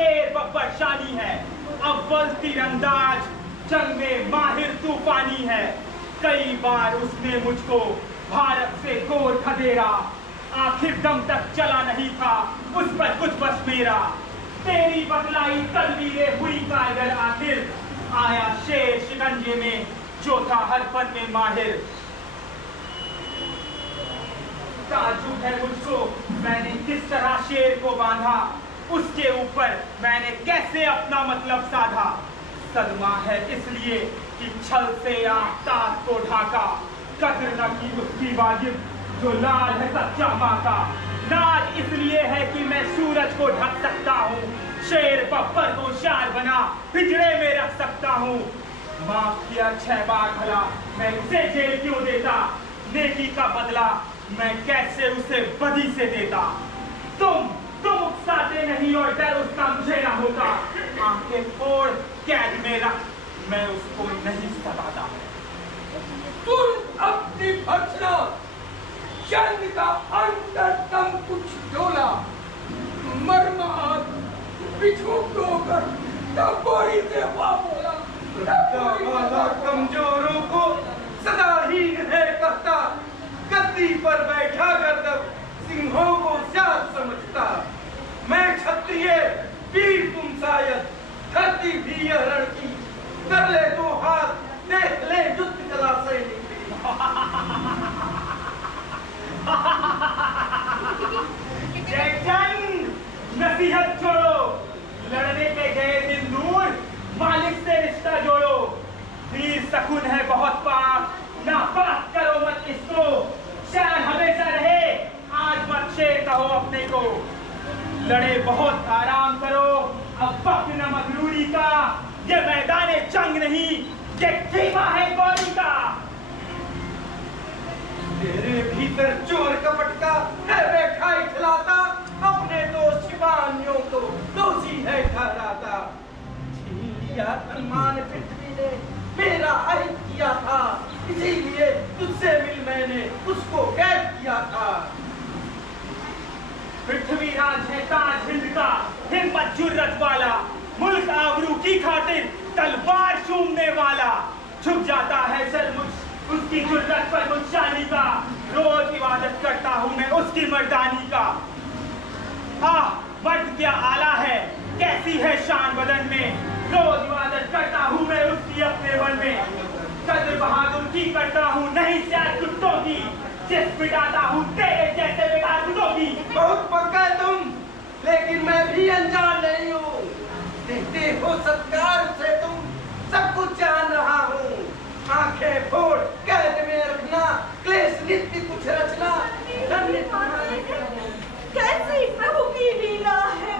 शेर बब्बर शानी है, अव्वल तीरंदाज, जंग में माहिर तूफानी है। कई बार उसने मुझको भारत से गोर खदेड़ा, आखिर दम तक चला नहीं था उस पर कुछ बस मेरा। तेरी बतलाई तदबीरें हुई कारगर, आखिर आया शेर शिकंजे में जो था हर फन में माहिर। ताज्जुब है मुझको मैंने किस तरह शेर को बांधा, उसके ऊपर मैंने कैसे अपना मतलब साधा। सदमा है इसलिए कि छल से आफताब को ढाका, कद्र न की उसकी वाजिब जो लाल है सच्चा माँ का। नाज इसलिए है कि मैं सूरज को ढक सकता हूँ, शेर बब्बर को शार बना पिंजरे में रख सकता हूँ। माफ किया 6 बार भला मैं उसे जेल क्यों देता, नेकी का बदला मैं कैसे उसे बदी से देता। तुम उकसाते नहीं और डर उसका मुझे ना होता, आंखें फोड़ कैद में रख मैं उसको नहीं सताता। तुम अपनी भर्सना जंग का अंतरतम कुछ डोला, मर्मात बिछू डोकर टपोरी से बोला। कमजोरों को सदा ही है कहता, गद्दी पर बैठा कर तब सिंहों को शान समझता। मैं क्षत्रिय वीर तुम शायद, धरती भी यह रण की, कर ले तो हाथ देख ले युद्ध कला सैनिक। जयचंद नसीहत छोड़ो, लड़ने के गए दिन दूर मालिक से रिश्ता जोड़ो। वीर सकुन है बहुत पाक, नापाक करो मत इसको, शान हमेशा रहे आज मत शेर कहो अपने को। लड़े बहुत आराम करो अब वक्त न मगरूरी का, ये मैदान जंग नहीं ये खीमा है गौरी का। तेरे भीतर चोर कपट का है बैठा इखलाता, अपने दोस्त शिवानियों को दोषी है ठहराता। छीन लिया सलमान पृथ्वी ने मेरा अहित किया था, इसीलिए तुझसे मिल मैंने उसको कैद किया था। पृथ्वीराज है ताज हिंद का, हिम्मत जुर्रत वाला, मुल्क आबरू की खातिर तलवार चूमने वाला। झुक जाता है सर मुझ उसकी जुर्रत पर मुझशानी का, रोज इबादत करता हूँ मैं उसकी मर्दानी का। आह मर्द क्या आला है, कैसी है शान बदन में, रोज इबादत करता हूँ मैं उसकी अपने मन में। कद्र बहादुर की करता हूँ नहीं शायद कुत्तों की, जिस पिटाता हूँ तेरे जैसे बेकार कुत्तों की। बहुत पक्का है तुम, लेकिन मैं भी अनजान नहीं हूँ। देखते हो सत्कार से तुम सब कुछ जान रहा हूँ। आंखें फोड़ कैद में रखना, क्लेश नित्य कुछ रचना। कैसी प्रभु की लीला है,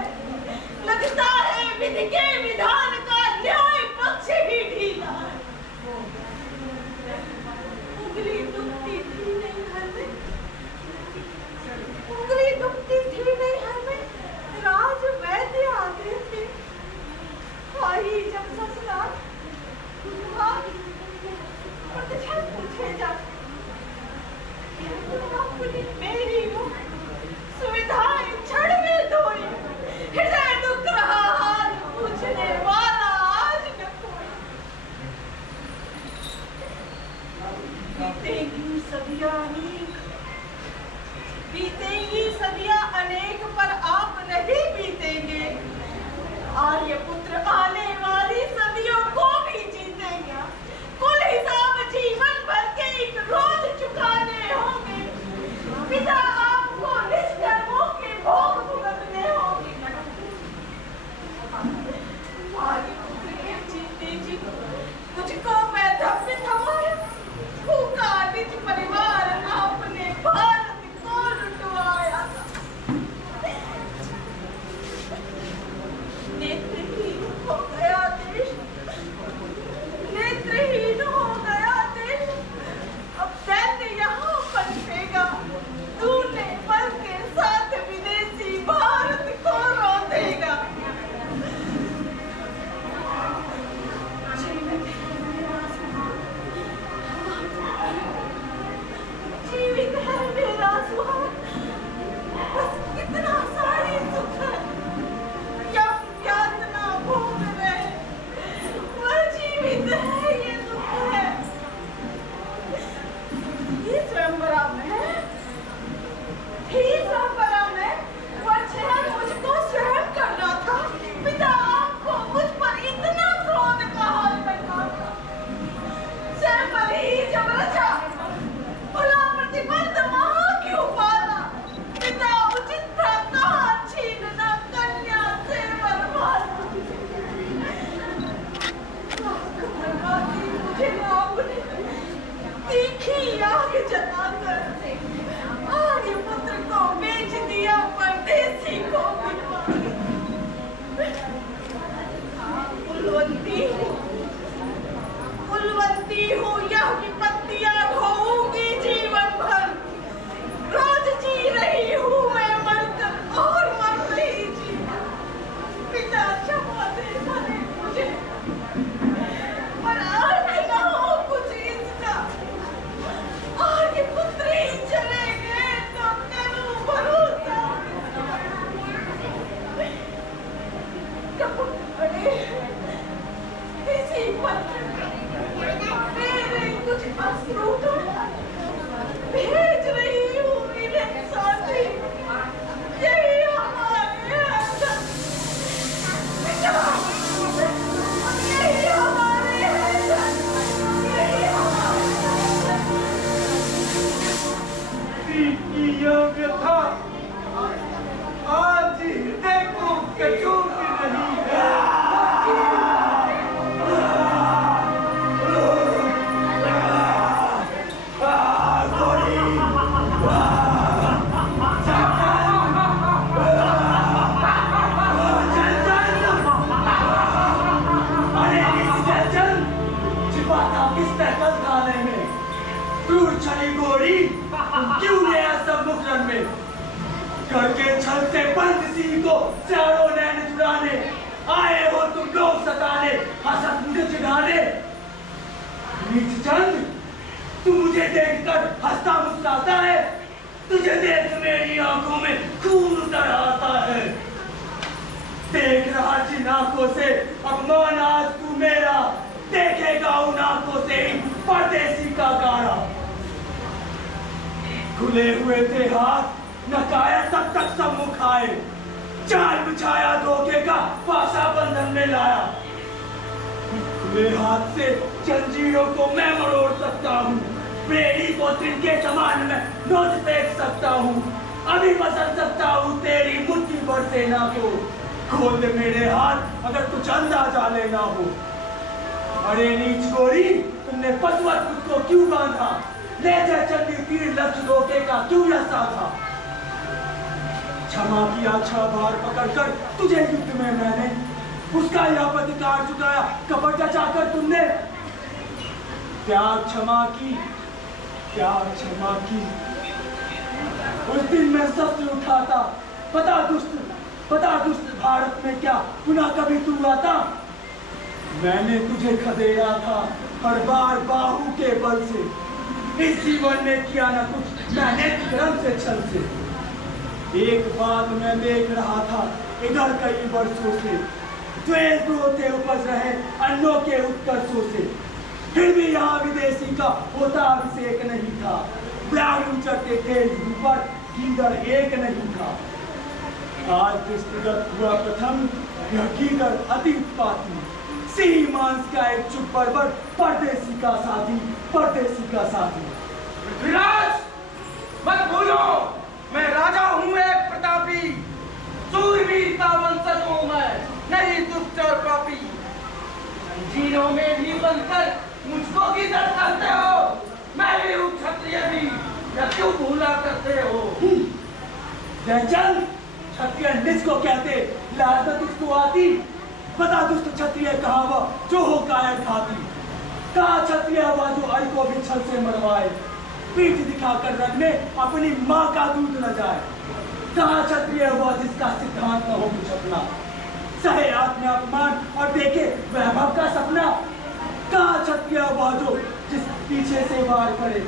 लगता है विधि के विधान का न्याय पक्ष ही ढीला है। उंगली दुखती थी नहीं घर में, उंगली दुखती थी नहीं घर में, राज वैद्य आते थे। आई जब ससुराल पूछे जाते अपनी मेरी वो सुविधाएं क्षण में धोई, हृदय दुख रहा हाल पूछने वाला आज न कोई। बीतेंगी सदियां अनेक, बीतेंगी सदियां अनेक, पर आप नहीं बीतेंगे। आर्यपुत्र आने वाली सदियों को भी जीतेंगे। कुल हिसाब जीवन भर के एक रोज चुकाने होंगे। पिता आपको निज कर्मों के भोग भुगतने होंगे। आर्यपुत्र के जीते जी मुझको मैं धन्य थमाया, भूखा निज परिवार आपने भारत को लुटवाया। नेत्रहीन हो गया करके छल से बंद सी को चारों नैन जुड़ाने आए हो तुम लोग सताने हसत मुझे चिढ़ाने। नीच चंद तू मुझे देखकर हंसता मुस्कुराता है, तुझे देख मेरी आंखों में खून उतर आता है। देख रहा जिन आंखों से अपमान आज तू मेरा, देखेगा उन आंखों से ही परदेसी का गारा। खुले हुए थे हाथ नकाया तब तक सब मुख आए, जाल बिछाया धोखे का पासा बंधन में लाया। खुले हाथ से जंजीरों को मैं मरोड़ सकता हूँ, बेड़ी को तिनके समान मैं नोच फेंक सकता हूँ। अभी बदल सकता हूँ तेरी मुट्ठी भर सेना को, खोल दे मेरे हाथ अगर कुछ अंदाजा लेना हो। अरे नीच गोरी तुमने पशुवत खुद को क्यों बांधा, ले जा चंडी तीर लक्ष्य धोखे का क्यों यह साधा। क्षमा किया 6 बार पकड़कर तुझे युद्ध में मैंने, उसका यह अधिकार चुकाया कपट जाकर तुमने। प्यार क्षमा की, प्यार क्षमा की। उस दिन मैं शस्त्र उठाता, पता दुष्ट भारत में क्या पुनः कभी तू आता। मैंने तुझे खदेड़ा था हर बार बाहू के बल से, इस जीवन में किया न कुछ मैंने क्रम से छल से। एक बात मैं देख रहा था इधर कई वर्षों से, द्वेष होते उपज रहे अन्नों के उत्कर्षों से, फिर भी यहाँ विदेशी का होता अभिषेक नहीं था। व्याघ्र चढ़ते थे ऊपर गीदड़ एक नहीं था। आज दृष्टिगत हुआ प्रथम यह गीदड़ अति उत्पाती, सिंह मांस का एक चुप बर्बर परदेसी का साथी, परदेसी का साथी। पृथ्वीराज मत भूलो मैं राजा हूँ एक प्रतापी, सूरवीर का वंशज हूँ मैं, नहीं दुष्ट और पापी। जंजीरों में भी बनकर मुझको किधर करते हो, मैं भी हूँ क्षत्रिय भी, या क्यों भूला करते हो। जयचंद क्षत्रिय निज को कहते, लाजत उसको आती। बता दुष्ट क्षत्रिय कहा वह जो हो कायर खाती, कहा क्षत्रिय हुआ जो आई को भी छल से मरवाए, पीठ दिखाकर रंग में अपनी माँ का दूध न जाए। कहा क्षत्रिय हुआ जिसका सिद्धांत न हो कुछ अपना, सहे आत्म अपमान और देखे वैभव का सपना। कहा क्षत्रिय हुआ जो जिस पीछे से वार करे,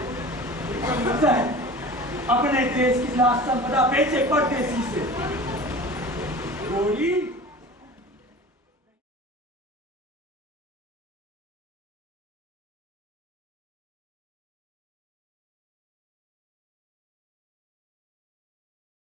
सहे अपने देश की लाश संपदा बेचे परदेसी से। गोरी